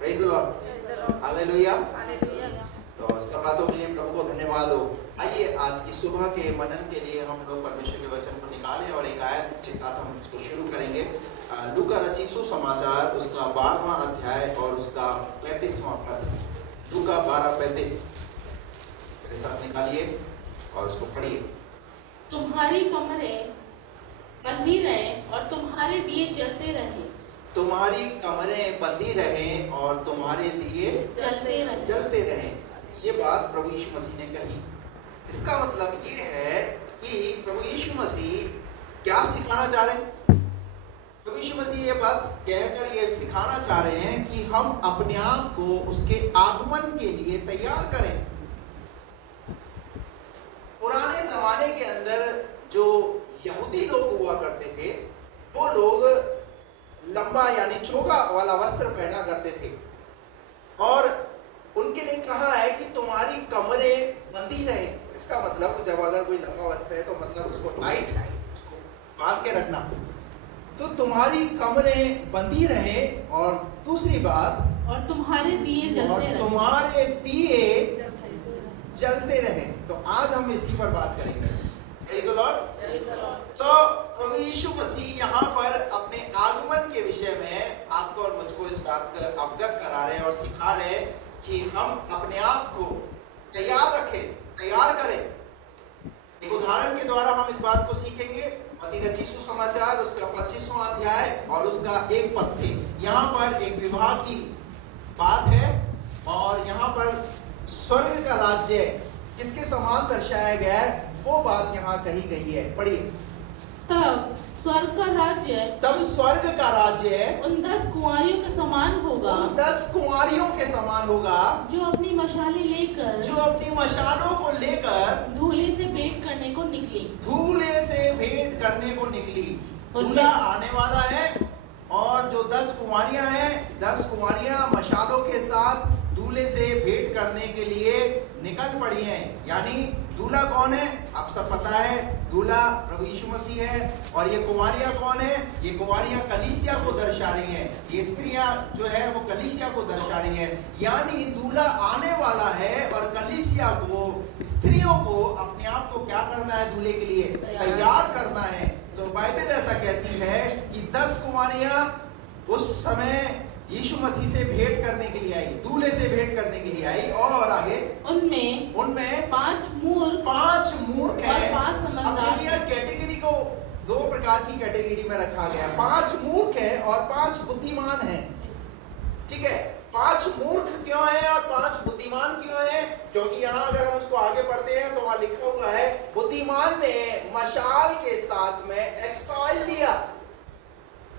Praise the Lord, hallelujah. तो सब बातों के लिए प्रभु को धन्यवाद हो। आइए आज की सुबह के मनन के लिए हम लोग परमेश्वर के वचन को निकालें और एक आयत के साथ हम उसको शुरू करेंगे। लूका रचित सुसमाचार उसका 12वां अध्याय और उसका 35वां पद। लूका 12:35 मेरे साथ निकालिए और उसको पढ़िए। तुम्हारी कमरें बंधी रहें और तुम्हारे दिए जलते रहें। तुम्हारी कमरें बंधी रहें और तुम्हारे दिए जलते रहें। ये बात प्रभु यीशु मसीह ने कही। इसका मतलब ये है कि प्रभु यीशु मसीह क्या सिखाना चाह रहे हैं? प्रभु यीशु मसीह ये बात कहकर ये सिखाना चाह रहे हैं कि हम अपने आप को उसके आगमन के लिए तैयार करें। पुराने जमाने के अंदर जो यहूदी लोग हुआ करते थे, वो लोग लंबा यानी चोगा वाला वस्त्र पहना करते थे और उनके लिए कहा है कि तुम्हारी कमरें बंधी रहे। इसका मतलब जब अगर कोई लंबा वस्त्र है तो मतलब उसको टाइट उसको बांध के रखना। तो तुम्हारी कमरें बंधी रहे और दूसरी बात और तुम्हारे दिए जलते रहे। तो आज हम इसी पर बात करेंगे। Praise the Lord. तो प्रभु यीशु मसीह यहाँ पर अपने आगमन के विषय में आपको और मुझको इस बात का अवगत करा रहे हैं और सिखा रहे हैं कि हम अपने आप को तैयार रखें, तैयार करें। एक उदाहरण के द्वारा हम इस बात को सीखेंगे। मत्ती रचित सुसमाचार उसका 25वां अध्याय और उसका 1 पद से। यहाँ पर एक विवाह की बात है और यहाँ पर स्वर्ग का राज्य किसके समान दर्शाया गया है, वो बात यहाँ कही गई है। पढ़िए। तब स्वर्ग का राज्य उन 10 कुंवारियों के समान होगा। 10 कुंवारियों के समान होगा जो अपनी मशालों को लेकर धूले से भेंट करने को निकली। दूल्हा आने वाला है और जो 10 कुंवारियां हैं, 10 कुंवारियां मशालों के साथ दूल्हे से भेंट करने के लिए निकल पड़ी हैं। यानी दूल्हा कौन है? आप सब पता है, दूल्हा प्रभु यीशु मसीह है। और ये कुंवारियां कौन है? ये कुंवारियां कलीसिया को दर्शा रही हैं। ये स्त्रियां जो है वो कलीसिया को दर्शा रही हैं। यानी दूल्हा आने वाला है और कलीसिया को, स्त्रियों को अपने आप को क्या करना है? दूल्हे के लिए तैयार करना है। तो बाइबल ऐसा कहती है कि 10 कुंवारियां उस समय यीशु मसीह से भेंट करने के लिए आई, दूल्हे से भेंट करने के लिए आई। और आगे उनमें 5 मूर्ख हैं। अब देखिए कैटेगरी को 2 प्रकार की कैटेगरी में रखा गया है। 5 मूर्ख हैं और 5 बुद्धिमान हैं। ठीक है, 5 मूर्ख क्यों हैं और 5 बुद्धिमान क्यों हैं? क्योंकि यहाँ अगर हम उसको आगे पढ़ते हैं तो वहां लिखा हुआ है, बुद्धिमान ने मशाल के साथ में एक्स्ट्रा ऑयल लिया।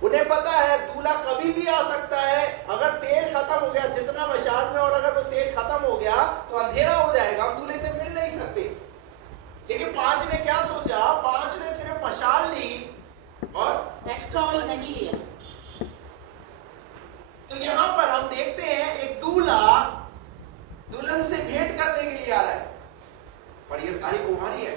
उन्हें पता है दूल्हा कभी भी आ सकता है। अगर तेल खत्म हो गया जितना मशाल में, और अगर वो तेल खत्म हो गया तो अंधेरा हो जाएगा, हम दूल्हे से मिल नहीं सकते। लेकिन 5 ने क्या सोचा? 5 ने सिर्फ मशाल ली और एक्स्ट्रा ऑयल नहीं लिया। तो यहां पर हम देखते हैं एक दूल्हा दुल्हन से भेंट करने के लिए आ रहा है, पर ये सारी कुंवारी है।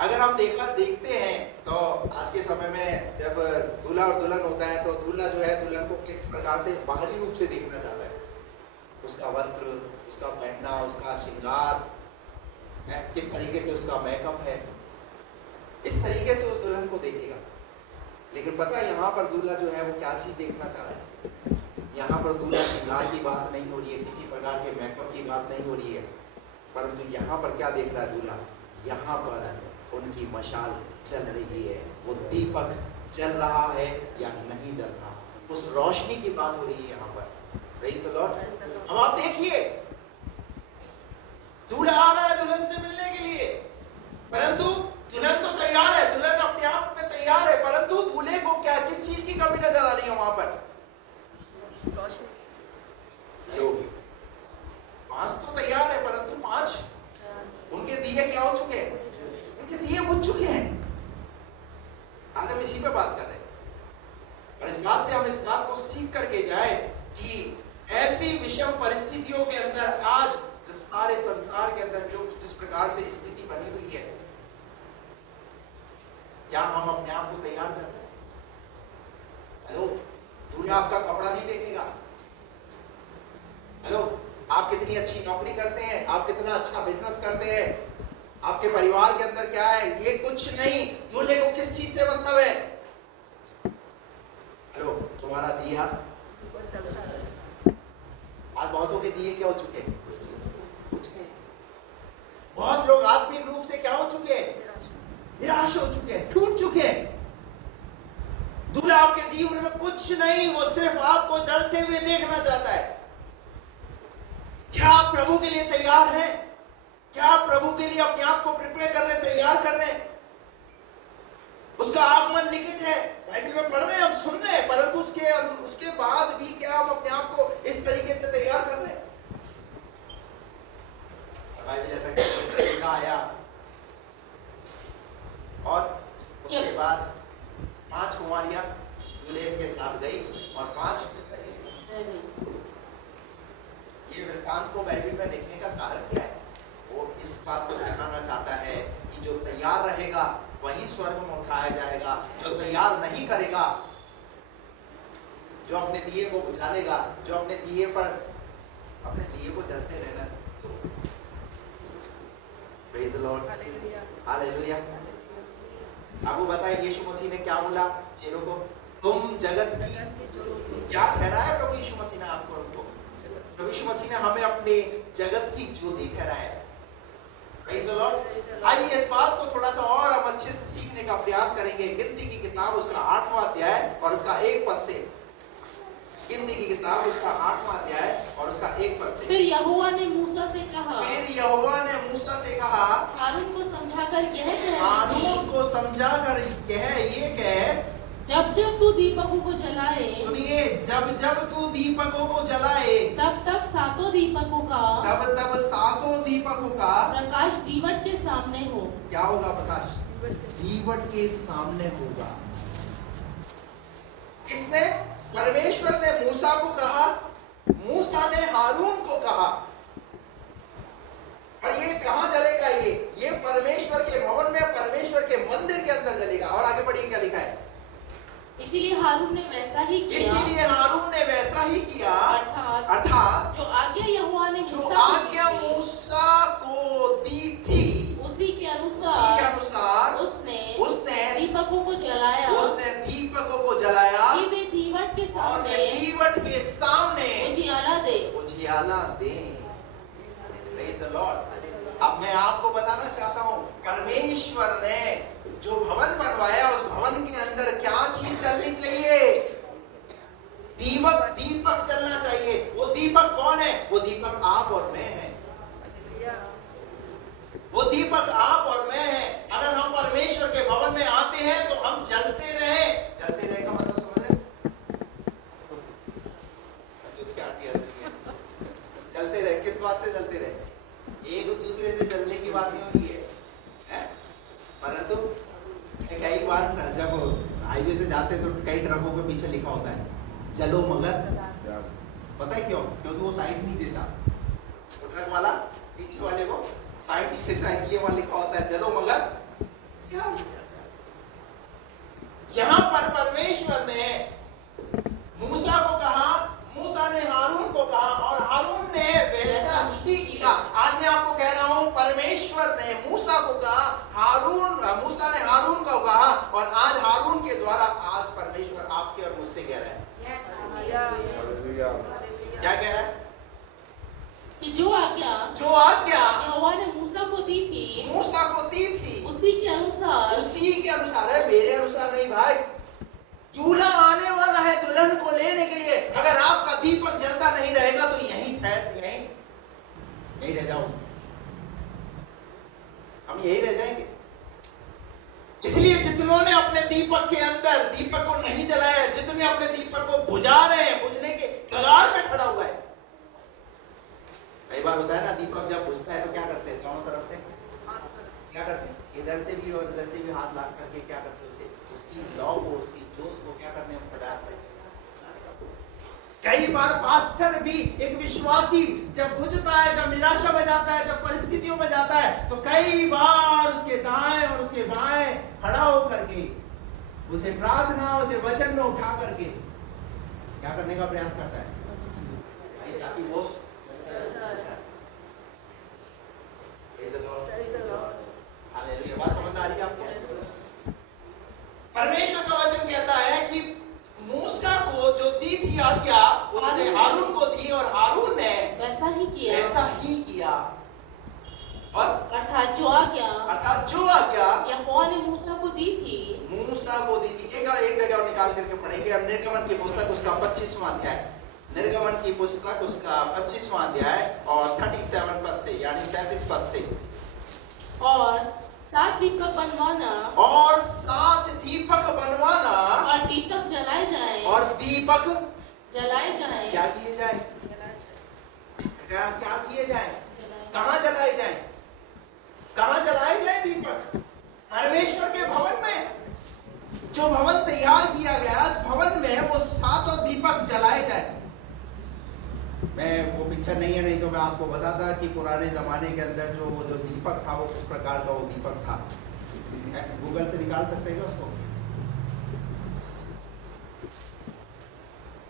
अगर आप देखते हैं तो आज के समय में जब दूल्हा और दुल्हन होता है तो दूल्हा जो है दुल्हन को किस प्रकार से बाहरी रूप से देखना चाहता है। उसका वस्त्र, उसका पहनना, उसका श्रृंगार, किस तरीके से उसका मेकअप है, इस तरीके से उस दुल्हन को देखेगा। लेकिन पता है यहाँ पर दूल्हा जो है वो क्या चीज देखना चाह रहा है? यहाँ पर दूल्हा श्रृंगार की बात नहीं हो रही है, किसी प्रकार के मेकअप की बात नहीं हो रही है, परंतु यहाँ पर क्या देख रहा है दूल्हा? यहाँ पर उनकी मशाल जल रही है, वो दीपक जल रहा है या नहीं जल रहा, उस रोशनी की बात हो रही है यहाँ पर। Praise the Lord. अब आप देखिए, दूल्हा आ रहा है दुल्हन से मिलने के लिए, परंतु दुल्हन तो तैयार है, दुल्हन अपने आप में तैयार है, परंतु दूल्हे को क्या, किस चीज की कमी नजर आ रही है वहां पर? लोग 5 तो तैयार है, परंतु 5 उनके दिए क्या हो चुके हैं? उनके दिए बुझ चुके हैं। आज हम इसी पे बात कर रहे हैं और इस बात से हम इस बात को सीख करके जाए कि ऐसी विषम परिस्थितियों के अंदर आज जिस सारे संसार के अंदर जो जिस प्रकार से स्थिति बनी हुई है, क्या हम अपने आप को तैयार करते हैं? हेलो, दूल्हा आपका कपड़ा नहीं देखेगा, हेलो, आप कितनी अच्छी नौकरी करते हैं, आप कितना अच्छा बिजनेस करते हैं, आपके परिवार के अंदर क्या है, ये कुछ नहीं। दूल्हे को किस चीज से मतलब है? हेलो, तुम्हारा दिया, आज बहुतों के दिए क्या हो चुके हैं? कुछ नहीं। बहुत लोग आत्मिक रूप से क्या हो चुके हैं? निराश हो चुके हैं, टूट चुके हैं। दूल्हा आपके जीवन में कुछ नहीं, वो सिर्फ आपको जलते हुए देखना चाहता है। क्या आप प्रभु के लिए तैयार हैं? क्या आप प्रभु के लिए अपने आप को प्रिपेयर कर रहे हैं, तैयार कर रहे हैं? उसका आगमन निकट है, बाइबल में पढ़ रहे हैं, हम सुन रहे हैं, परंतु उसके बाद भी क्या हम अपने आप को इस तरीके से तैयार कर रहे हैं? बाइबल ऐसा कहती है, आया और उसके बाद 5 कुमारियां दूल्हे के साथ गई और 5 ये वृत्तांत को बाइबल में लिखने का कारण क्या है? वो इस बात को सिखाना चाहता है कि जो तैयार रहेगा वही स्वर्ग में उठाया जाएगा, जो तैयार नहीं करेगा, जो अपने दिए को बुझा लेगा, जो अपने दिए को जलते रहना। Praise the Lord, hallelujah. आपको बताएं यीशु मसीह ने क्या बोला चेलों को? तुम जगत की क्या ठहराया प्रभु यीशु मसीह ने आपको? उनको प्रभु यीशु मसीह ने हमें अपने जगत की ज्योति ठहराया। Praise the Lord. आइए इस बात को थोड़ा सा और हम अच्छे से सीखने का प्रयास करेंगे। गिनती की किताब उसका 8वां अध्याय और उसका 1 पद से। गिनती की किताब उसका 8वां अध्याय और उसका 1 पद से। फिर यहोवा ने मूसा से कहा, हारून को समझाकर ये कह, जब जब तू दीपकों को जलाए, सुनिए, जब तू दीपकों को जलाए, तब 7 दीपकों का प्रकाश दीवट के सामने हो। क्या होगा प्रकाश? दीवट के सामने होगा। किसने? परमेश्वर ने मूसा को कहा, मूसा ने हारून को कहा। और ये कहां जलेगा? ये परमेश्वर के भवन में, परमेश्वर के मंदिर के अंदर जलेगा। और आगे बढ़िए क्या लिखा है? इसीलिए हारून ने वैसा ही किया, अर्थात जो आज्ञा यहोवा ने मूसा को दी थी, उसी के अनुसार उसने दीपकों को जलाया, कि वे दीवट के सामने उजियाला दे। Praise the Lord। अब मैं आपको बताना चाहता हूं, परमेश्वर ने जो भवन बनवाया, उस भवन के अंदर क्या चीज चलनी चाहिए? दीपक जलना चाहिए। वो दीपक कौन है? वो दीपक आप और मैं हैं। वो दीपक आप और मैं हैं। अगर हम परमेश्वर के भवन में आते हैं तो हम जलते रहे का मतलब समझ रहे? जलते रहे। किस बात से जलते रहे? एक दूसरे से जलने की बात नहीं होती है, परंतु कई बार जब हाईवे से जाते तो कई ट्रकों के पीछे लिखा होता है जलो मगर। पता है क्यों? क्योंकि वो साइड नहीं देता, वो ट्रक वाला पीछे वाले को साइड नहीं देता, इसलिए वहां लिखा होता है जलो मगर। यहां पर परमेश्वर ने मूसा को कहा, मूसा ने हारून को कहा, और हारून ने वैसा ही किया। आज मैं आपको कह रहा हूं, परमेश्वर ने मूसा को कहा, मूसा ने हारून को कहा, और आज हारून के द्वारा आज परमेश्वर आपके और मुझसे कह रहा है। क्या कह रहा है? कि जो आज्ञा यहोवा ने मूसा को दी थी, उसी के अनुसार है, मेरे अनुसार नहीं भाई। दूल्हा आने वाला है दुल्हन को लेने के लिए। अगर आपका दीपक जलता नहीं रहेगा तो यहीं रह जाओ, हम यही रह जाएंगे। इसलिए जितनों ने अपने दीपक के अंदर दीपक को नहीं जलाया, जितने अपने दीपक को बुझा रहे हैं, बुझने के कगार पे खड़ा हुआ है। कई बार होता है ना, दीपक जब बुझता है तो क्या करते हैं? दोनों तरफ से क्या करते हैं? इधर से भी और इधर से भी हाथ ला करके क्या करते हैं? उसकी लौ को, उसकी जोत को क्या करने में प्रयास करते हैं। कई बार पास्टर भी, एक विश्वासी जब बुझता है, जब निराशा में जाता है, जब परिस्थितियों में जाता है, तो कई बार उसके दाएं और उसके बाएं खड़ा होकर के उसे प्रार्थना, उसे वचन में उठा करके क्या करने का प्रयास करता है, ताकि वो आ रही है आपको? परमेश्वर का वचन कहता है कि मूसा को जो दी थी आज्ञा उसने हारून को दी और हारून ने वैसा ही किया। और अर्थात जो आज्ञा यहोवा ने मूसा को दी थी। एक जगह और निकाल करके पढ़ेंगे हम। निर्गमन की पुस्तक उसका 25वां अध्याय, निर्गमन की पुस्तक उसका 25वां अध्याय और 37 पद से, यानी 37 पद से। और 7 दीपक बनवाना, और दीपक जलाए जाएं। क्या किए जाए? क्या किए जाए? कहाँ जलाए जाए? कहाँ जलाए जाए दीपक? परमेश्वर के भवन में। जो भवन तैयार किया गया उस भवन में वो 7 दीपक जलाए जाए। मैं वो पिक्चर नहीं है, नहीं तो मैं आपको बताता कि पुराने जमाने के अंदर जो दीपक था वो किस प्रकार का वो दीपक था। गूगल से निकाल सकते हैं उसको।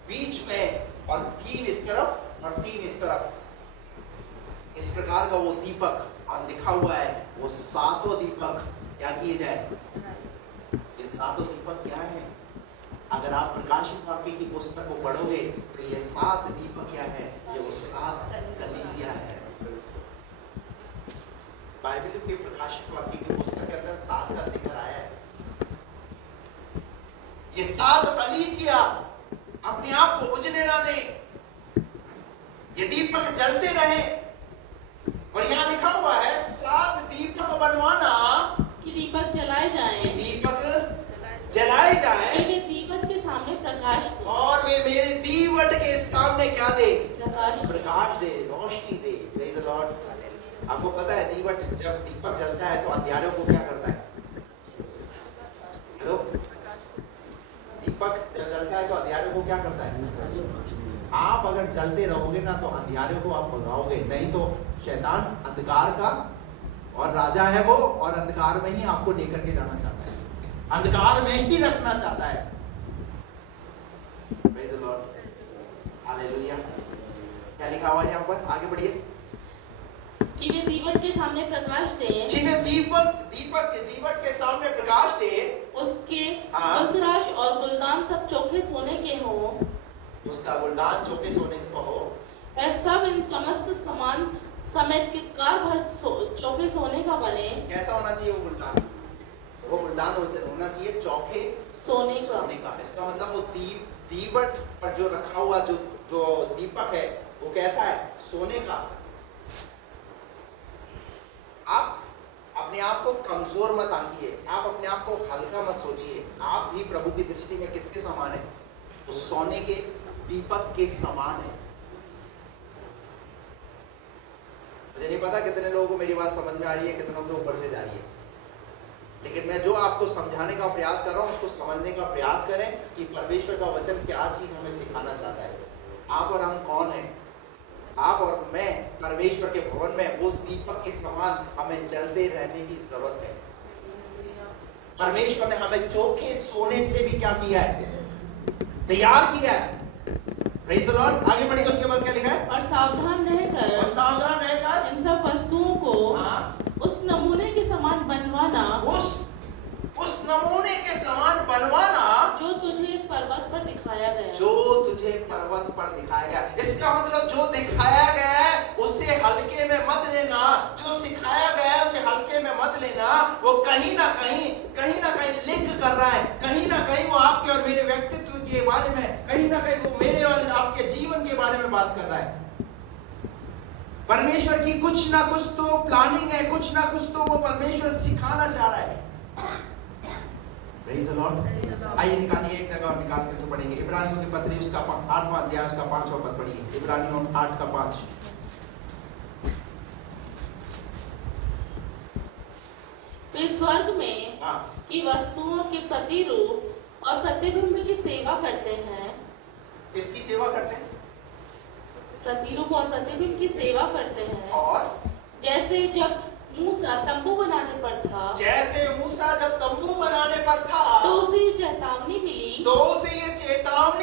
बीच में और 3 इस तरफ और 3 इस तरफ, इस प्रकार का वो दीपक, और लिखा हुआ है वो 7 दीपक क्या किए जाए? ये 7 दीपक क्या है? अगर आप प्रकाशित वाक्य की पुस्तक को पढ़ोगे तो ये 7 दीपक क्या है? ये वो 7 कलीसिया है। बाइबल के प्रकाशित वाक्य की पुस्तक के अंदर 7 का जिक्र आया है। ये 7 कलीसिया अपने आप को बुझने ना दे, ये दीपक जलते रहे। और यहाँ लिखा हुआ है 7 दीपक बनवाना, कि दीपक जलाए जाएं। दीपक जलाए जाएं। वे दीवट के सामने प्रकाश दे। और वे मेरे दीवट के सामने क्या दे? प्रकाश दे, रोशनी दे। Praise the lord. आपको पता है दीवट, जब दीपक जलता है तो अंधियारों को क्या करता है? हेलो, दीपक जब जलता है तो अंधियारों को क्या करता है? आप अगर जलते रहोगे ना तो अंधियारों को आप भगाओगे, नहीं तो शैतान अंधकार का और राजा है वो, और अंधकार में ही आपको लेकर के जाना चाहता है, अंधकार में ही रखना चाहता है। Praise the Lord, hallelujah. क्या लिखा हुआ है यहाँ पर? आगे बढ़िए। कि वे दीवट के सामने प्रकाश दे। दीवट के सामने प्रकाश दे। उसके गुलदराश और गुलदान सब चोखे सोने के हो। उसका गुलदान चोखे सोने का हो। वह सब इन समस्त समान समेत के कार भर चोखे सोने का बने। कैसा होना चाहिए वो गुलदान? वो गुलदान होना चाहिए चौखे सोने का। इसका मतलब वो दीवट पर जो रखा हुआ जो दीपक है वो कैसा है? सोने का। आप अपने आप को कमजोर मत आंकिए, आप अपने आप को हल्का मत सोचिए। आप भी प्रभु की दृष्टि में किसके समान है? वो सोने के दीपक के समान है। मुझे नहीं पता कितने लोगों को मेरी बात समझ में आ रही है, कितनों के ऊपर से जा रही है, लेकिन मैं जो आपको समझाने का प्रयास कर रहा हूं उसको समझने का प्रयास करें कि परमेश्वर का वचन क्या चीज हमें सिखाना चाहता है। आप और हम कौन हैं? आप और मैं परमेश्वर के भवन में उस दीपक के समान हमें जलते रहने की जरूरत है। परमेश्वर ने हमें चोखे सोने से भी क्या किया है? तैयार किया है। Praise the Lord. आगे बढ़िए, उसके बाद क्या लिखा है? और सावधान रहकर इन सब वस्तुओं को उस नमूने के समान बनवाना, उस नमूने के समान बनवाना जो तुझे इस पर्वत पर दिखाया गया। इसका मतलब जो दिखाया गया है उससे हल्के में मत लेना, जो सिखाया गया है उसे हल्के में मत लेना। वो कहीं ना कहीं लिंक कर रहा है, कहीं ना कहीं वो आपके और मेरे व्यक्तित्व के बारे में, कहीं ना कहीं वो मेरे और आपके जीवन के बारे में बात कर रहा है। परमेश्वर की कुछ ना कुछ तो प्लानिंग है, कुछ ना कुछ तो वो परमेश्वर सिखाना चाह रहा है। Praise the Lord. आइए निकालिए एक जगह और निकाल करके पढ़ेंगे। इब्रानियों की पत्री उसका 8वां अध्याय उसका 5वां पद पढ़िए। इब्रानियों 8 का 5। वे स्वर्ग में की वस्तुओं के प्रतिरूप और प्रतिबिंब की सेवा करते हैं। किसकी सेवा करते हैं? प्रतिरूप और प्रतिबिंब की सेवा करते हैं। और जैसे जब मूसा तंबू बनाने पर था, तो उसे ये चेतावनी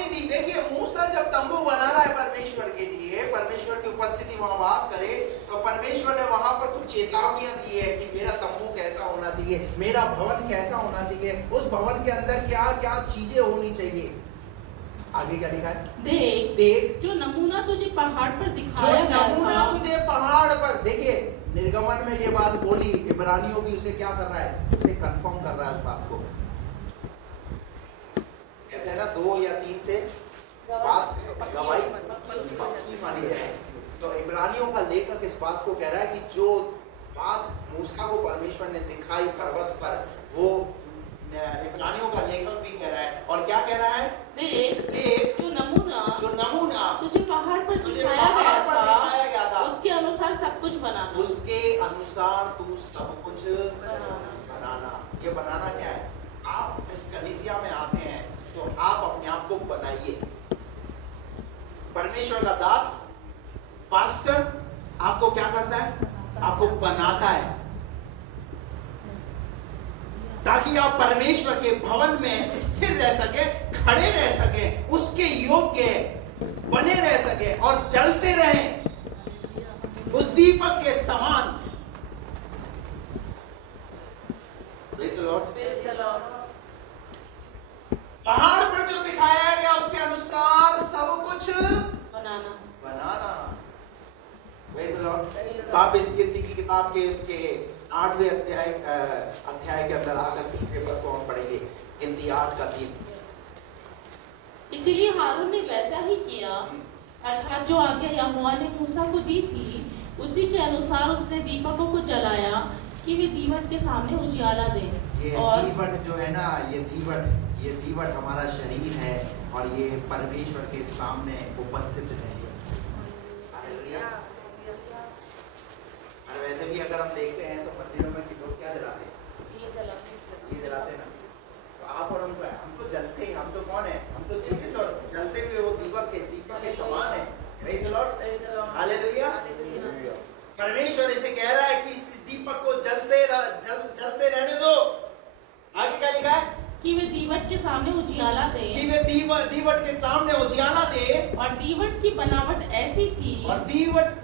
दी। देखिए, मूसा जब तंबू बना रहा है परमेश्वर के लिए, परमेश्वर की उपस्थिति वहां वास करे, तो परमेश्वर ने वहां पर कुछ चेतावनियां दी है कि मेरा तंबू कैसा होना चाहिए। चाहिए, मेरा भवन कैसा होना चाहिए, उस भवन के अंदर क्या क्या चीजें होनी चाहिए। आगे क्या लिखा है? देख जो नमूना तुझे पहाड़ पर जो दिखाया गया नमूना था, तुझे पहाड़ पर। देखिए निर्गमन में ये बात बोली, इब्रानियों भी उसे क्या कर रहा है, उसे कंफर्म कर रहा है उस बात को। कहते हैं ना 2 या 3 से बात गवाही पक्की मानी जाए। तो इब्रानियों का लेखक इस बात को कह रहा है कि जो बात मूसा को परमेश्वर ने दिखाई पर्वत पर, वो इब्रानियों का लेखक भी कह रहा है। और क्या कह रहा है? देख जो नमूना तुझे पहाड़ पर तुझे दिखाया पहाड़ पर दिखाया गया था, उसके अनुसार सब कुछ बनाना। उसके अनुसार तू सब कुछ बनाना। ये बनाना क्या है? आप इस कलीसिया में आते हैं तो आप अपने आप को बनाइए। परमेश्वर का दास पास्टर आपको क्या करता है? आपको बनाता है, ताकि आप परमेश्वर के भवन में स्थिर रह सके, खड़े रह सके, उसके योग्य बने रह सके और चलते रहें उस दीपक के समान। Praise the Lord. पहाड़ पर जो दिखाया गया उसके अनुसार सब कुछ बनाना। Praise the Lord. आप इस गिनती की किताब के उसके 8वें अध्याय के अंदर आकर 3रे पद को हम पढ़ेंगे। गिनती 8 का 3। इसीलिए हारून ने वैसा ही किया, अर्थात जो आज्ञा यहोवा ने मूसा को दी थी उसी के अनुसार उसने दीपकों को जलाया कि वे दीवट के सामने उजियाला दें। ये और दीवट जो है ना, ये दीवट हमारा शरीर है और ये परमेश्वर के सामने उपस्थित रहे। हालेलुया। और वैसे भी अगर हम देखते हैं तो मंदिरों में लोग क्या जलाते हैं? ये जलाते हैं ना। तो आप और हम तो जलते हैं, हम तो कौन है? हम तो जीवित और जलते हुए वो दीपक के समान है। Praise the Lord. हालेलुया। परमेश्वर इसे कह रहा है कि इस दीपक को जलते रहने दो। आगे क्या लिखा है? कि वे दीवट के सामने उजियाला दे। कि वे दीवट के सामने उजियाला दे। और दीवट की बनावट ऐसी थी, और दीवट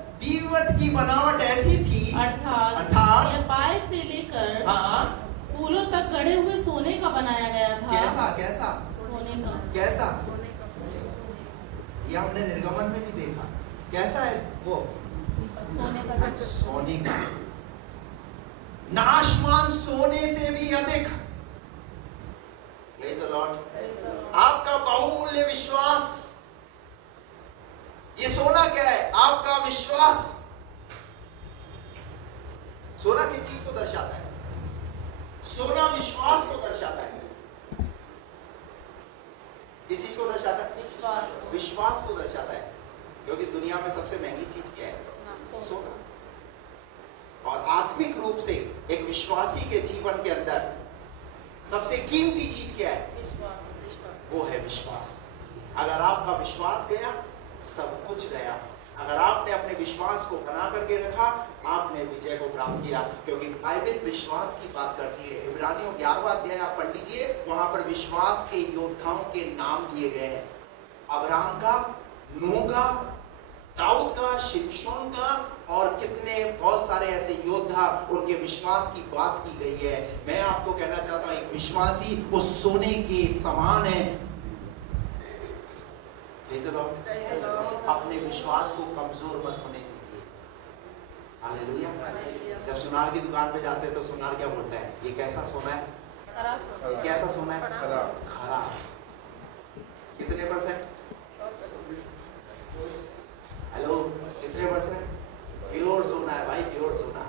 की बनावट ऐसी थी, अर्थात यह पाए से लेकर हाँ, फूलों तक गढ़े हुए सोने का बनाया गया था। कैसा सोने का। कैसा? ये हमने निर्गमन में भी देखा। कैसा है वो? सोने का, नाशमान सोने से भी अधिक। Praise the Lord. आपका बहुमूल्य विश्वास, ये सोना क्या है? आपका विश्वास। सोना किस चीज को दर्शाता है? सोना विश्वास को दर्शाता है। किस चीज को दर्शाता है? विश्वास को दर्शाता है। क्योंकि इस दुनिया में सबसे महंगी चीज क्या है? सोना। और आत्मिक रूप से एक विश्वासी के जीवन के अंदर सबसे कीमती चीज क्या है? वो है विश्वास। अगर आपका विश्वास गया, सब कुछ गया। अगर आपने अपने विश्वास को बना करके रखा, आपने विजय को प्राप्त किया। क्योंकि बाइबल विश्वास की बात करती है। इब्रानियों 11वां अध्याय आप पढ़ लीजिए, वहां पर विश्वास के योद्धाओं के नाम दिए गए हैं। अब्राहम का, नूह का, दाऊद का, शिमशोन का और कितने बहुत सारे ऐसे योद्धा, उनके विश्वास की बात की गई है। मैं आपको कहना चाहता हूं, एक विश्वासी वो सोने के समान है। अपने विश्वास को कमजोर मत होने दीजिए। हालेलुया। जब सुनार की दुकान पे जाते हैं तो सुनार क्या बोलता है? ये कैसा सोना है? ये कैसा सोना है? खरा। कितने %? हेलो, कितने %? प्योर सोना है भाई, प्योर सोना।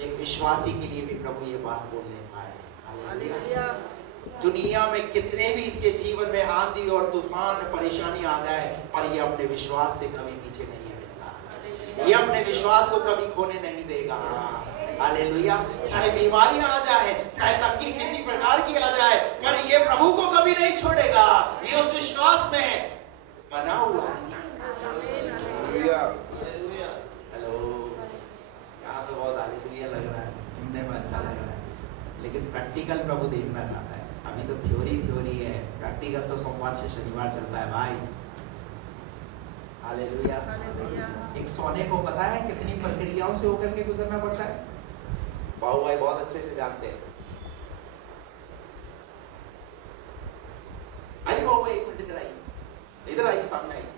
एक विश्वासी के लिए भी प्रभु ये बात बोलने पाए। हालेलुया। दुनिया में कितने भी इसके जीवन में आंधी और तूफान परेशानी आ जाए, पर ये अपने विश्वास से कभी पीछे नहीं हटेगा। ये अपने विश्वास को कभी खोने नहीं देगा। हालेलुया। चाहे बीमारियां आ जाए, चाहे तंगी किसी प्रकार की आ जाए, पर ये प्रभु को कभी नहीं छोड़ेगा। ये उस विश्वास में बना हुआ है। हेलो, यहाँ पे बहुत हालेलुया लग रहा है, सुनने में अच्छा लग रहा है, लेकिन प्रैक्टिकल प्रभु देखना चाहता है। अभी तो थ्योरी है, प्रैक्टिकल तो सोमवार से शनिवार चलता है भाई। हालेलुया। एक सोने को पता है कितनी प्रक्रियाओं से होकर के गुजरना पड़ता है? बाबू भाई बहुत अच्छे से जानते हैं। बाबा, एक मिनट इधर आइए, इधर आइए, सामने आइए।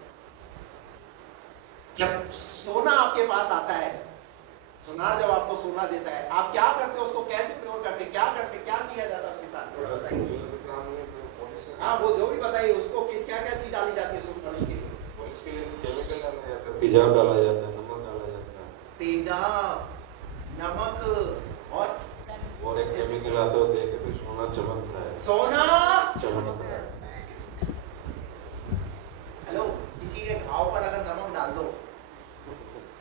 जब सोना आपके पास आता है, सुनार जब आपको सोना देता है, आप क्या करते हो? उसको कैसे प्योर करते, क्या करते, क्या किया जाता है उसके साथ? हाँ, वो जो भी बताइए, उसको क्या क्या चीज डाली जाती है उसको पॉलिश के लिए? उसके लिए केमिकल डाला जाता है, तेजाब डाला जाता है, नमक डाला जाता है। तेजाब, नमक और एक केमिकल आता है, देख के फिर सोना चमकता है। सोना चमकता है। हेलो, किसी के घाव पर अगर नमक डाल दो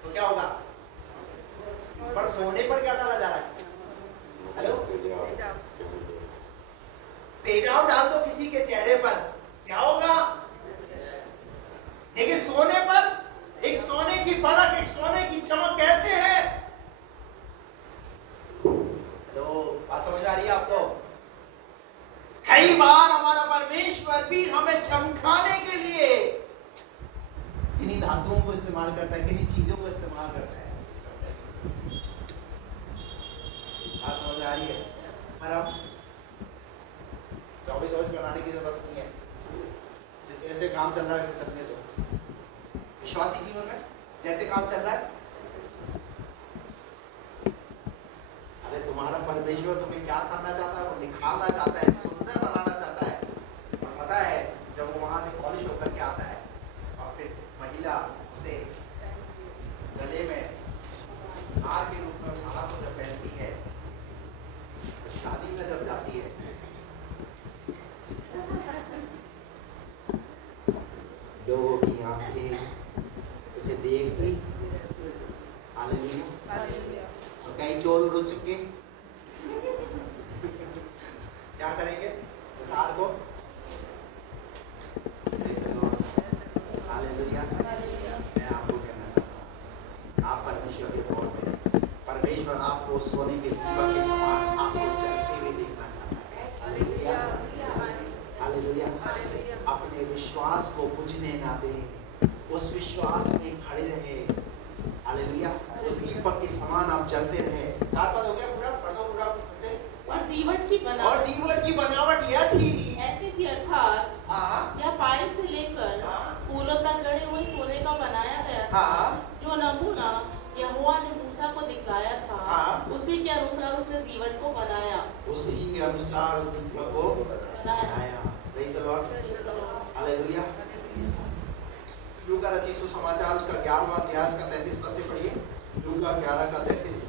तो क्या होगा? पर सोने पर क्या डाला जा रहा है? हेलो, तेजाब। तेजाब डाल दो किसी के चेहरे पर, क्या होगा? लेकिन सोने पर एक सोने की परख, एक सोने की चमक कैसे है? हेलो, बात समझ आ रही है आपको? कई बार हमारा परमेश्वर भी हमें चमकाने के लिए किन्हीं धातुओं को इस्तेमाल करता है, किन्हीं चीजों को इस्तेमाल करता है। बात समझ आ रही है? पर अब 24 बनाने की जरूरत नहीं है, जैसे काम चल रहा है वैसे चलने दो। विश्वासी जीवन में जैसे काम चल रहा है, अरे तुम्हारा परमेश्वर तुम्हें क्या करना चाहता है? वो निखारना चाहता है, सुंदर बनाना चाहता है। और पता है, जब वो वहां से पॉलिश होकर के आता है और फिर महिला उसे गले में हार के रूप में उस हार को जब पहनती है, तो शादी में जब जाती है, लोगों की आंखें उसे देखती, हालेलुया, और कई चोर उड़ चुके क्या करेंगे उस हार को? हालेलुया। मैं आपको कहना चाहता हूँ, आप परमेश्वर के भवन में हैं। परमेश्वर आपको सोने के दीपक के समान आपको जलते हुए देखना चाहता है। Hallelujah, hallelujah. अपने विश्वास को बुझने ना दें, उस विश्वास में खड़े रहे। हालेलुया, उस दीपक के समान आप जलते रहे। 4 पद हो गया पूरा, पढ़ दो पूरा से। और दीवट की बनावट यह थी, ऐसी थी, अर्थात हाँ, यह पाए से लेकर हाँ, फूलों तक गढ़े हुए सोने का बनाया गया था, हाँ, जो नमूना यहोवा ने मूसा को दिखलाया था, हाँ, उसी के अनुसार उसने दीवट को बनाया। उसी के अनुसार उस दीपक को बनाया। Praise the Lord, hallelujah. लूका रचित सुसमाचार उसका 11वां अध्याय का 33 पद से पढ़िए। लूका 11 का 33।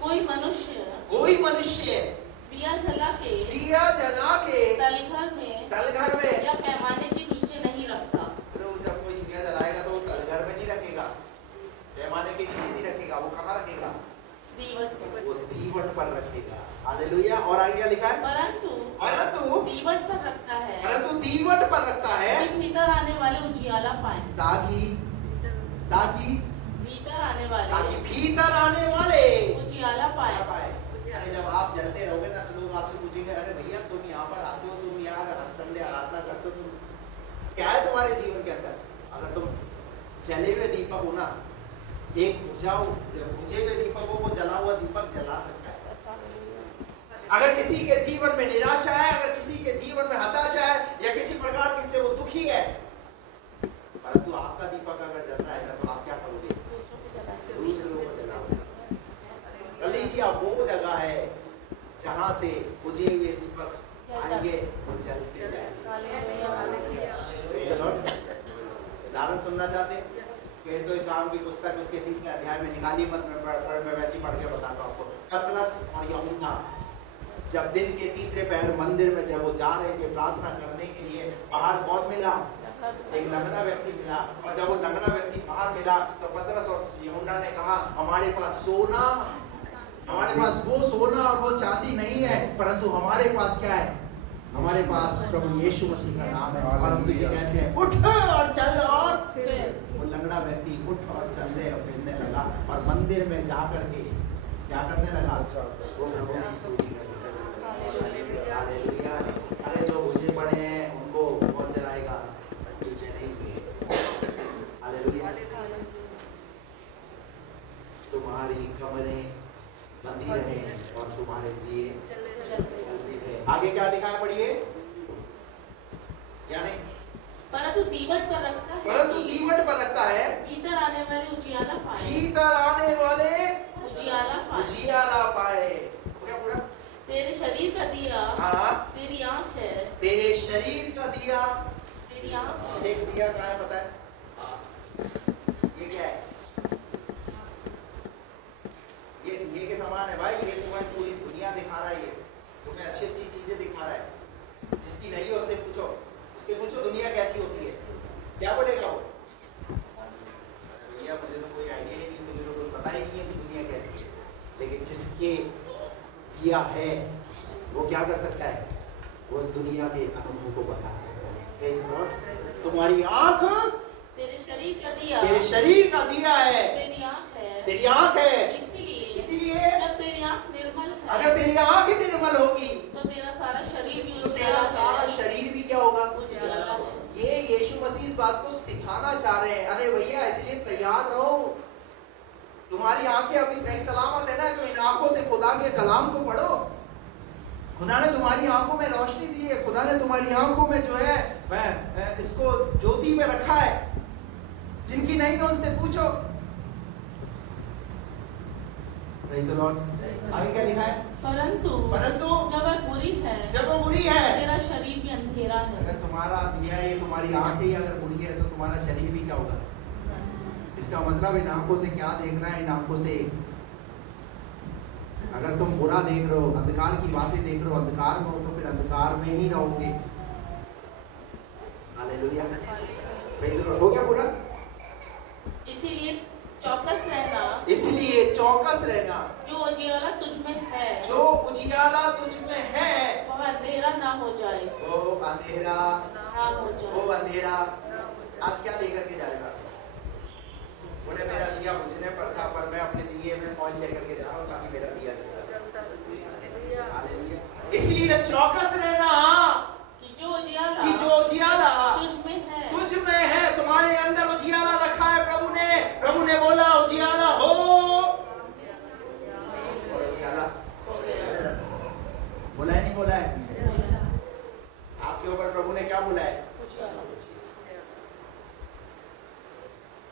कोई मनुष्य दिया जला के तलघर में या पैमाने के नीचे नहीं रखता। तो जब कोई दिया जलाएगा तो वो तलघर में नहीं रखेगा, पैमाने के नीचे नहीं रखेगा, वो कहाँ रखेगा? वो दीवट पर रखेगा। हालेलुया। और आगे क्या लिखा है? परंतु दीवट पर रखता है कि भीतर आने वाले उजियाला पाए। ताकि भीतर आने वाले उजियाला पाए। अरे जब आप जलते रहोगे ना तो लोग आपसे पूछेंगे, अरे भैया तुम यहाँ पर आते हो, तुम यहाँ संडे आराधना करते हो, तुम क्या है तुम्हारे जीवन के अंदर? अगर तुम जले हुए दीपक हो ना, एक बुझे हुए दीपकों को जला हुआ दीपक जला सकता है। अगर किसी के जीवन में निराशा है, अगर किसी के जीवन में हताशा है, या किसी प्रकार से वो दुखी है, परंतु आपका दीपक अगर जल रहा है ना, तो आप क्या करोगे? दूसरों को जलाओगे। कलीसिया वो जगह है जहां से बुझे हुए दीपक आएंगे, वो जलते जाएंगे। उदाहरण सुनना चाहते हैं? फिर तो काम की पुस्तक उसके 3 अध्याय में निकालिए मत, मैं वैसे ही पढ़ के बताता हूँ आपको। पतरस और यूहन्ना जब दिन के 3रे पहर मंदिर में जब वो जा रहे थे प्रार्थना करने के लिए, बाहर कौन मिला? एक लंगड़ा व्यक्ति मिला। और जब वो लंगड़ा व्यक्ति बाहर मिला तो पतरस और यूहन्ना ने कहा, हमारे पास वो सोना और वो चांदी नहीं है, परंतु हमारे पास क्या है? हमारे पास प्रभु यीशु मसीह का नाम है। परंतु ये कहते हैं, उठ और चल। और वो लंगड़ा व्यक्ति उठ और चलने और फिरने लगा और मंदिर में जा करके क्या करने लगा? वो प्रभु की स्तुति करने लगा। हालेलुया। अरे जो बुझे पड़े हैं उनको कौन जलाएगा? जो जलेंगे। हालेलुया। तुम्हारी कमरें बंधी रहे चलते थे। आगे क्या दिखा है पढ़िए, यानी परंतु दीवट पर रखता है, परंतु दीवट पर रखता है, भीतर आने वाले उजियाला पाए, भीतर आने वाले उजियाला पाए। उजियाला पाए। हो गया पूरा? तेरे शरीर का दिया हाँ, तेरी आंख है, तेरे शरीर का दिया, तेरी आंख है। एक दिया कहाँ है पता है? ये क्या है? ये दिए के समान है भाई, ये तुम्हें पूरी दुनिया दिखा रहा है, ये तुम्हें अच्छी अच्छी चीजें दिखा रहा है। जिसकी नहीं है उससे पूछो, उससे पूछो दुनिया कैसी होती है, क्या बोलेगा वो? भैया मुझे तो कोई आइडिया ही नहीं, मुझे तो कोई पता ही नहीं है कि दुनिया कैसी है। लेकिन जिसके दिया है वो क्या कर सकता है? वो दुनिया के अनुभव को बता सकता है। Praise the Lord। तुम्हारी आंख तेरे शरीर का दिया, तेरे शरीर का दिया है, तेरी आंख है, तेरी आंख है। इसीलिए जब तेरी आंख निर्मल है, अगर तेरी आंख निर्मल होगी तो तेरा सारा शरीर भी तो तेरा सारा शरीर भी क्या होगा? उजियाला है। ये यीशु मसीह इस बात को सिखाना चाह रहे हैं। अरे भैया इसलिए तैयार रहो, तुम्हारी आंखें अभी सही सलामत है ना, तो इन आंखों से खुदा के कलाम को पढ़ो। खुदा ने तुम्हारी आंखों में रोशनी दी है, खुदा ने तुम्हारी आंखों में जो है वह इसको ज्योति में रखा है। जिनकी नहीं है उनसे पूछो। Praise the Lord। आगे क्या लिखा है? परंतु जब वह बुरी है, जब वो बुरी है, तेरा शरीर भी अंधेरा है। अगर तुम्हारा दिया है, तुम्हारी आंखें ही अगर बुरी है, तो तुम्हारा शरीर भी क्या होगा? इसका मतलब इन आंखों से क्या देखना है? इन आंखों से अगर तुम बुरा देख रहे हो, अंधकार की बातें देख रहे हो, अंधकार में हो, तो फिर अंधकार में ही रहोगे। हालेलुया। Praise the Lord. हो गया पूरा? इसीलिए चौकस रहना, इसलिए चौकस रहना, जो उजियाला तुझ में है, जो उजियाला तुझ में है, वह अंधेरा ना हो जाए, वो अंधेरा ना हो जाए। वो अंधेरा। आज क्या लेकर के जाएगा? बोले मेरा दिया बुझने पर था, पर मैं अपने दिए में ऑयल लेकर के जा रहा हूँ ताकि मेरा दिया जले। हालेलुया। इसलिए चौकस रहना कि जो उजियाला तुझ में है, तुम्हारे अंदर उजियाला रखा है प्रभु ने बोला उजियाला हो, और उजियाला बोला है नहीं बोला है? आपके ऊपर प्रभु ने क्या बोला है?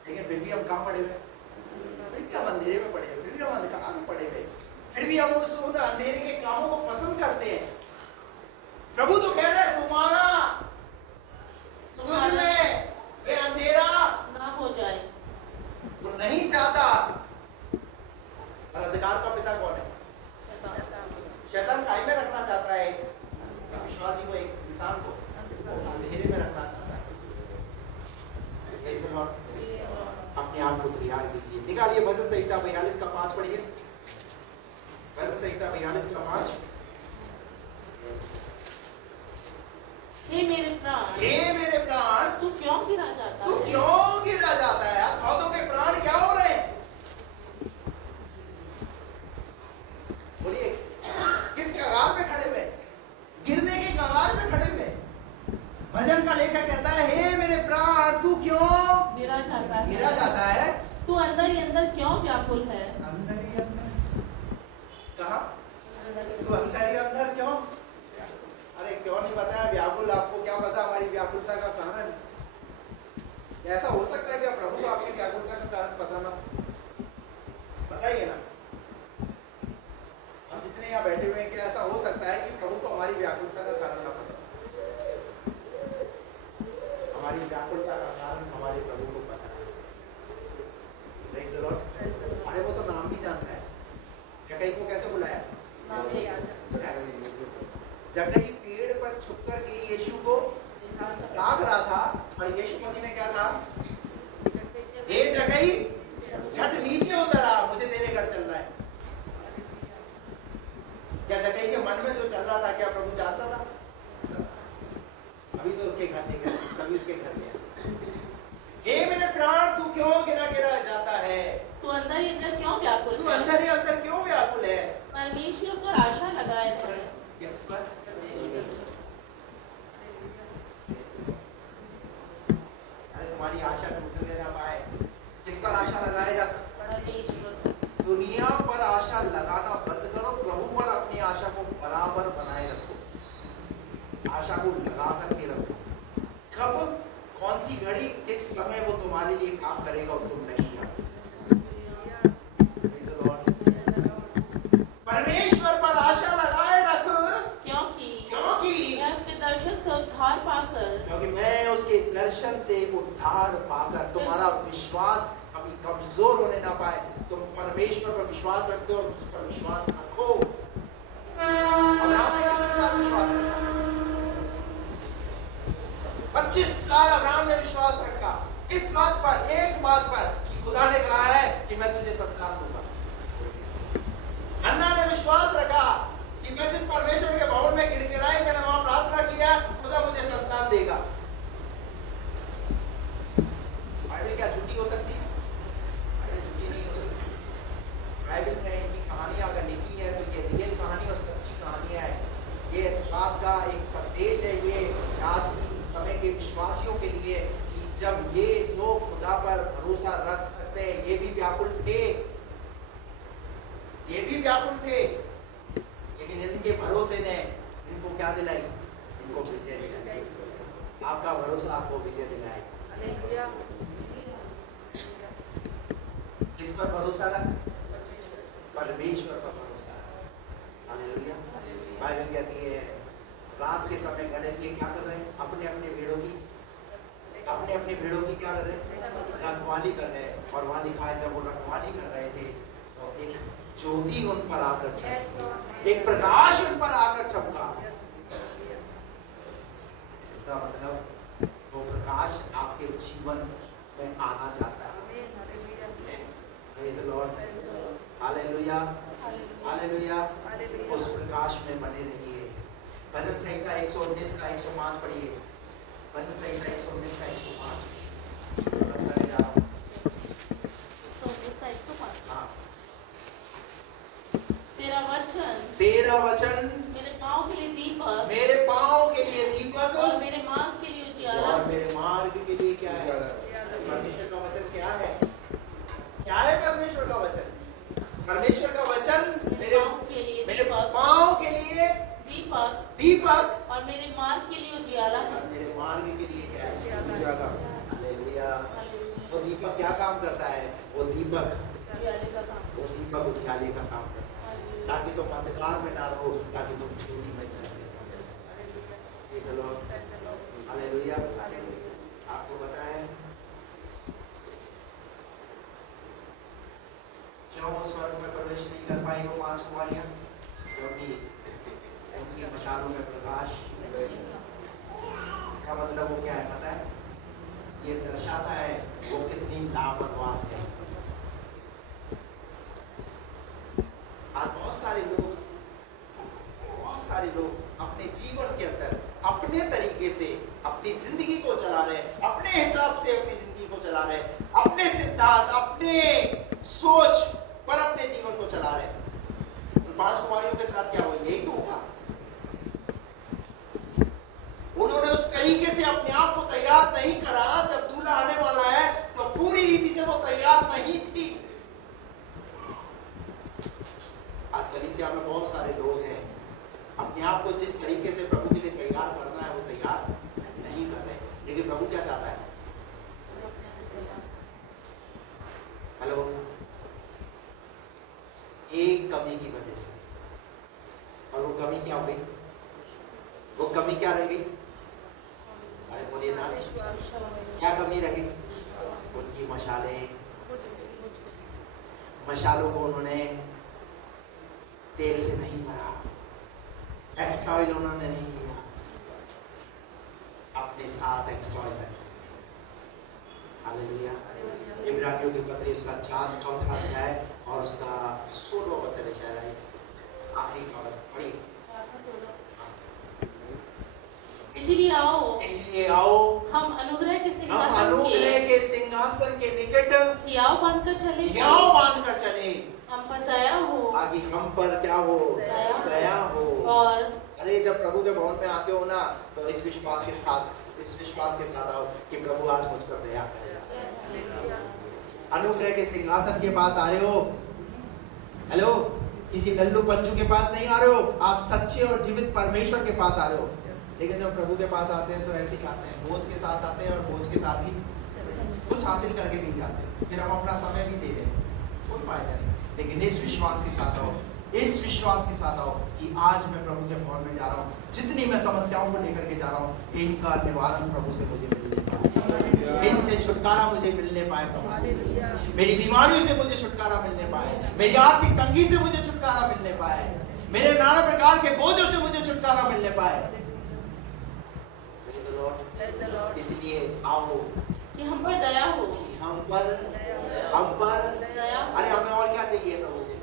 लेकिन फिर भी हम कहाँ पड़े हुए? फिर भी हम अंधेरे में पड़े हुए, फिर भी हम अंधकार में पड़े हुए, फिर भी हम उन अंधेरे के कामों को पसंद करते हैं। प्रभु तो कह रहे हैं तुम्हारा तुझ में ये अंधेरा ना हो जाए। वो नहीं चाहता। और अंधकार का पिता कौन है? शैतान कायम में रखना चाहता है विश्वासी को, एक इंसान को अंधेरे में रखना चाहता है। अपने आप को तैयार कीजिए। निकालिए भजन संहिता 42 का 5 पढ़िए। भजन संहिता 42 का 5। हे मेरे प्राण, तू क्यों गिरा जाता है? तू क्यों गिरा जाता है? बहुतों के प्राण क्या हो रहे हैं? बोलिए, किस कगार पे खड़े हुए? गिरने के कगार पे खड़े हुए। भजन का लेखक कहता है हे मेरे प्राण तू क्यों गिरा गिरा जाता है? तू अंदर ही अंदर क्यों व्याकुल है? अंदर ही अंदर कहा? तू अंदर ही अंदर क्यों? अरे क्यों नहीं बताया व्याकुल? आपको क्या पता हमारी व्याकुलता का कारण? ऐसा हो सकता है कि प्रभु को आपकी व्याकुलता का कारण पता ना? बताइए ना। हम जितने यहाँ बैठे हुए हैं, क्या ऐसा हो सकता है कि प्रभु को हमारी व्याकुलता का कारण ना पता? हमारी व्याकुलता का कारण हमारे प्रभु को पता है। नहीं जरूर। अरे वो तो नाम भी जानता है। जक्कई को कैसे बुलाया? जक्कई पेड़ पर छुप कर के यीशु को ताक रहा था, और यीशु मसीह ने क्या कहा? हे जक्कई झट नीचे उतर आ, मुझे तेरे घर चलना है। क्या जक्कई के मन में जो चल रहा था क्या प्रभु जानता था? अभी तो उसके घर नहीं गया, अभी उसके घर गया। हे मेरे प्राण तू क्यों गिरा गिरा जाता है? तू अंदर ही अंदर क्यों व्याकुल है? तू अंदर ही अंदर क्यों व्याकुल है? परमेश्वर पर आशा लगाए रहे। किस पर? अरे तुम्हारी आशा टूटने ना पाए। किस पर आशा लगाए रख? परमेश्वर। दुनिया पर आशा लगाना बंद करो, प्रभु पर अपनी आशा को बराबर बनाए रखो, आशा को लगा करके रखो। कब, कौन सी घड़ी, किस समय वो तुम्हारे लिए काम करेगा और तुम नहीं जानते। Praise the Lord. परमेश्वर पर आशा लगाए रख, क्योंकि मैं उसके दर्शन से उद्धार पाकर, क्योंकि मैं उसके दर्शन से उद्धार पाकर, तुम्हारा विश्वास कभी कमजोर होने ना पाए। तुम परमेश्वर पर विश्वास रखते हो और उस पर विश्वास रखो। अब्राहम ने कितने साल विश्वास रखा? 25 साल अब्राहम ने विश्वास रखा। इस बात पर, एक बात पर, कि खुदा ने कहा है कि मैं तुझे संतान दूंगा। हन्ना ने विश्वास रखा कि मैं जिस परमेश्वर के भवन में गिड़गिड़ाई, मैंने वहां प्रार्थना किया, खुदा मुझे संतान देगा। बाइबल क्या झूठी हो सकती है? बाइबल झूठी नहीं हो सकती। बाइबल में इनकी कहानियां अगर लिखी है तो ये रियल कहानी और सच्ची कहानियां है। ये इस बात का एक संदेश है, ये आज की समय के विश्वासियों के लिए, कि जब ये लोग खुदा पर भरोसा रख सकते हैं, ये भी व्याकुल थे, ये भी व्याकुल थे, लेकिन इनके भरोसे ने इनको क्या दिलाई? इनको विजय दिलाई। आपका भरोसा आपको विजय दिलाएगा। किस पर भरोसा रख? परमेश्वर पर भरोसा रख। हालेलुया। बाइबल कहती है रात के समय गदहे ये क्या कर रहे हैं? अपने अपने भेड़ों की क्या कर रहे हैं? रखवाली कर रहे हैं। और वहां लिखा है जब वो रखवाली कर रहे थे तो एक ज्योति उन पर आकर चमकी, एक प्रकाश उन पर आकर चमका। इसका मतलब वो प्रकाश आपके जीवन में आना चाहता है। Praise the Lord. Hallelujah, hallelujah. उस प्रकाश में बने रहिए। भजन संहिता 119 का 105 पढ़िए। भजन संहिता 119 का 105। हाँ। तेरा वचन मेरे पाँव के लिए दीपक, मेरे पाँव के लिए दीपक और मेरे मार्ग के लिए उजियाला। और मेरे मार्ग के लिए क्या है? परमेश्वर का वचन क्या है? क्या है परमेश्वर का वचन? परमेश्वर का वचन मेरे पाँव के लिए दीपक और मेरे मार्ग के लिए उजियाला है। और मेरे मार्ग के लिए क्या है? उजियाला। हालेलुया। वो दीपक क्या काम करता है? वो दीपक उजियाले का काम। उजियाले का काम करता है, ताकि तुम अंधकार में ना रहो, ताकि तुम ज्योति में चले। Praise the Lord. हालेलुया। आपको पता है क्यों वो स्वर्ग में प्रवेश नहीं कर पाई वो 5 कुमारियां? क्योंकि उनकी मशालों में प्रकाश। इसका मतलब वो क्या है पता है? ये दर्शाता है वो कितनी लापरवाह है। आज बहुत सारे लोग अपने जीवन के अंदर अपने तरीके से अपनी जिंदगी को चला रहे हैं, अपने हिसाब से अपनी जिंदगी को चला रहे हैं, अपने सिद्धांत, अपने सोच पर अपने जीवन को चला रहे हैं। उन 5 कुमारियों के साथ क्या हुआ? यही तो हुआ। उन्होंने उस तरीके से अपने आप को तैयार नहीं करा। जब दूल्हा आने वाला है तो पूरी रीति से वो तैयार नहीं थी। आज कलीसिया में बहुत सारे लोग हैं, अपने आप को जिस तरीके से प्रभु के लिए तैयार करना है वो तैयार नहीं कर रहे। लेकिन प्रभु क्या चाहता है? हेलो, एक कमी की वजह से, और वो कमी क्या हो गई? वो कमी क्या रह गई? अरे बोलिए ना, क्या कमी रह गई? उनकी मशालों को उन्होंने तेल से नहीं भरा, एक्स्ट्रा ऑयल उन्होंने नहीं लिया, अपने साथ एक्स्ट्रा ऑयल रखी। हालेलुया। इब्रानियों की पत्री उसका 4 अध्याय और उसका 16वां वचन है, आखिरी खबर पढ़िए। इसलिए आओ हम अनुग्रह के सिंहासन के निकट हियाव बांधकर चले। हम पर दया हो, आगे हम पर क्या हो? दया हो। और अरे जब प्रभु के भवन में आते हो ना तो इस विश्वास के साथ आओ कि प्रभु आज मुझ पर दया करेगा। अनुग्रह के सिंहासन के पास आ रहे हो। हेलो, किसी लल्लू पंजू के पास नहीं आ रहे हो, आप सच्चे और जीवित परमेश्वर के पास आ रहे हो। लेकिन जब प्रभु के पास आते हैं तो ऐसे ही आते हैं, बोझ के साथ आते हैं और बोझ के साथ ही कुछ हासिल करके नहीं जाते, फिर हम अपना समय भी दे दें, कोई फायदा नहीं। लेकिन इस विश्वास के साथ आओ, इस विश्वास के साथ आओ कि आज मैं प्रभु के भवन में जा रहा हूँ, जितनी मैं समस्याओं को लेकर के जा रहा हूँ, इनका निवारण प्रभु से मुझे मिलने पाए, इनसे छुटकारा मुझे मिलने पाए प्रभु से, मेरी बीमारियों से मुझे छुटकारा मिलने पाए, मेरी आर्थिक तंगी से मुझे छुटकारा मिलने पाए, मेरे नाना प्रकार के बोझों से मुझे छुटकारा मिलने पाए। इसलिए आओ कि हम पर दया हो, हम पर दया। अरे हमें और क्या चाहिए प्रभु से,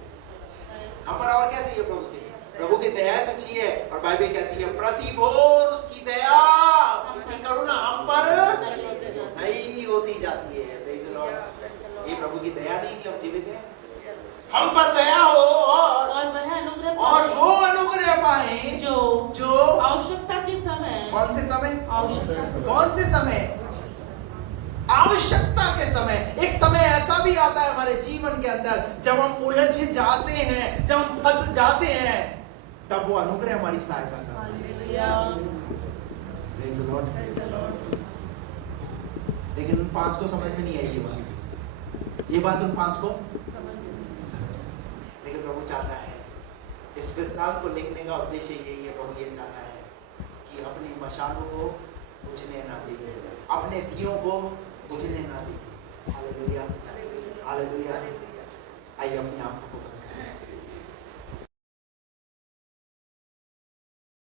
हम पर और क्या चाहिए प्रभु से? प्रभु की दया तो चाहिए, और बाइबल कहती है प्रति भोर उसकी दया, उसकी करुणा हम पर नहीं होती जाती है। Praise the Lord। ये प्रभु की दया नहीं कि हम जीवित हैं, हम पर दया हो और वह अनुग्रह और वो अनुग्रह पाए जो आवश्यकता के समय। कौन से समय? आवश्यकता। कौन से समय? आवश्यकता के समय। एक समय ऐसा भी आता है हमारे जीवन के अंदर जब हम उलझ जाते हैं, जब हम फंस जाते हैं, तब वो अनुग्रह हमारी सहायता करता है। Praise the Lord। लेकिन उन 5 को समझ में नहीं आई ये बात उन 5 को समझ। लेकिन प्रभु चाहता है, इस वृत्तांत को लिखने का उद्देश्य यही है, प्रभु ये चाहता है कि अपनी मशालों को बुझने ना दे, अपने दियों को बुझने ना दे। Hallelujah, hallelujah. आइए अपनी आंखों को